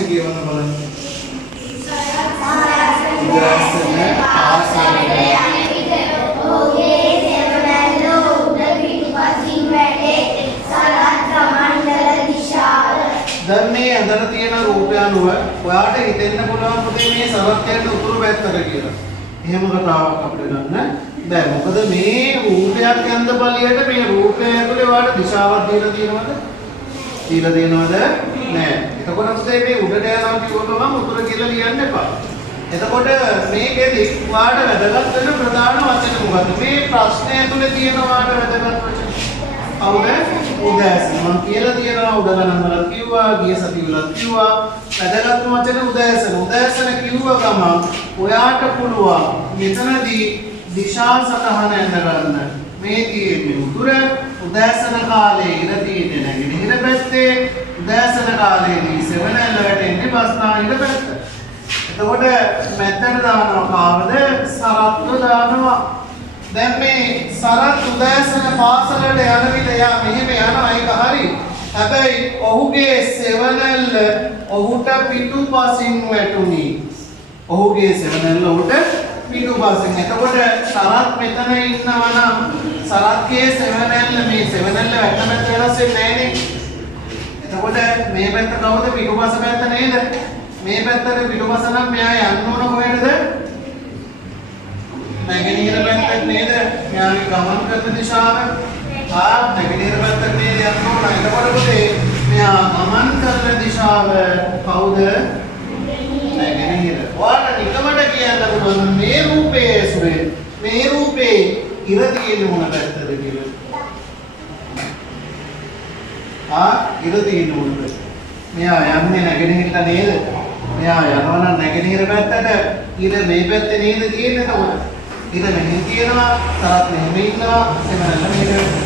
ප්‍රශ්නේ කියවන්න බලන්න. උදෑසන පාසලට යන විට ඔහුගේ සෙවණැල්ල උඩ පිටුපසින් වැටේ. සරත් ගමන් කළ දිශාව. දැන් මේ අඳන තියෙන රූපය අනුව ඔයාට හිතෙන්න පුළුවන් පුතේ මේ සරත්යට උතුරු පැත්තට කියලා. එහෙම කතාවක් අපිට ගන්න බෑ. මොකද මේ රූපයක් යන්න බලියට මේ රූපය ඇතුලේ ඔයාට දිශාවක් දීලා තියෙනවද? දීලා තියෙනවද? නෑ. එතකොට පුතේ මේ උඩට යනවා කියවම මම උතුර කියලා ලියන්න එපා. එතකොට මේකෙදි ඔයාට වැදගත් වෙන ප්‍රධාන වචන මොකද්ද? මේ ප්‍රශ්නය ඇතුලේ තියෙන ඔයාට වැදගත් වචන. අවුද? උදෑසන. මම කියලා තියෙනවා උඩ ගණන් වල කිව්වා, ගිය සති වල කිව්වා. වැදගත්ම වචන උදෑසන. උදෑසන කිව්ව ගමන් ඔයාට පුළුවන් මෙතනදී දිශා සටහන එන්න ගන්න. මේ තියෙන්නේ උතුර, උදෑසන කාලේ ඉර තියෙන්නේ නැගෙනහිර පැත්තේ, උදෑසන කාලේදී සෙවණැල්ල වැටෙන්නේ බස්නාහිර පැත්ත. එතකොට මැත්තට දානවා කාවද? සරත්ව දානවා. දැන් මේ සරත් උදෑසන පාසලට යන විට යා මෙහෙම යනවා ඒක හරි. හැබැයි ඔහුගේ සෙවණැල්ල ඔහුට පිටුපසින් වැටුණි. ඔහුගේ සෙවණැල්ල ඔහුට පිටුපසින්. එතකොට සරත් මෙතන ඉන්නවා නම් සරත්ගේ සෙවණැල්ල මේ සෙවණැල්ල වැටෙන පැත්ත වෙනස් වෙන්නේ නැහනේ. එතකොට මේ පැත්ත කවුද? පිටුපස පැත්ත නේද? මේ පැත්තට පිටුපස නම් මෙයා යන්න ඕන කොහෙටද? නැගෙනහිර පැත්තට නේද? මෙයාගේ ගමන් කරන දිශාව. නැගෙනහිර පැත්තට නේද යන්න ඕන. එතකොට පුතේ මෙයා ගමන් කරන දිශාව කවුද? නැගෙනහිර. ඔයාලා නිකමට කියන්න පුළුවන් මේ රූපයේ ඇසුරේ මේ රූපේ ඉර තියෙන මොන පැත්තද කියලා. ඉර තියෙන මොන පැත්ත? මෙයා යන්නේ නැගෙනහිරට නේද? මෙයා යනවා නම් නැගෙනහිර පැත්තට ඉර මේ පැත්තේ නේද තියෙන්නේ එතකොට. ඉර මෙහෙම තියෙනවා, තරත් මෙහෙම ඉන්නවා, එතන නේද?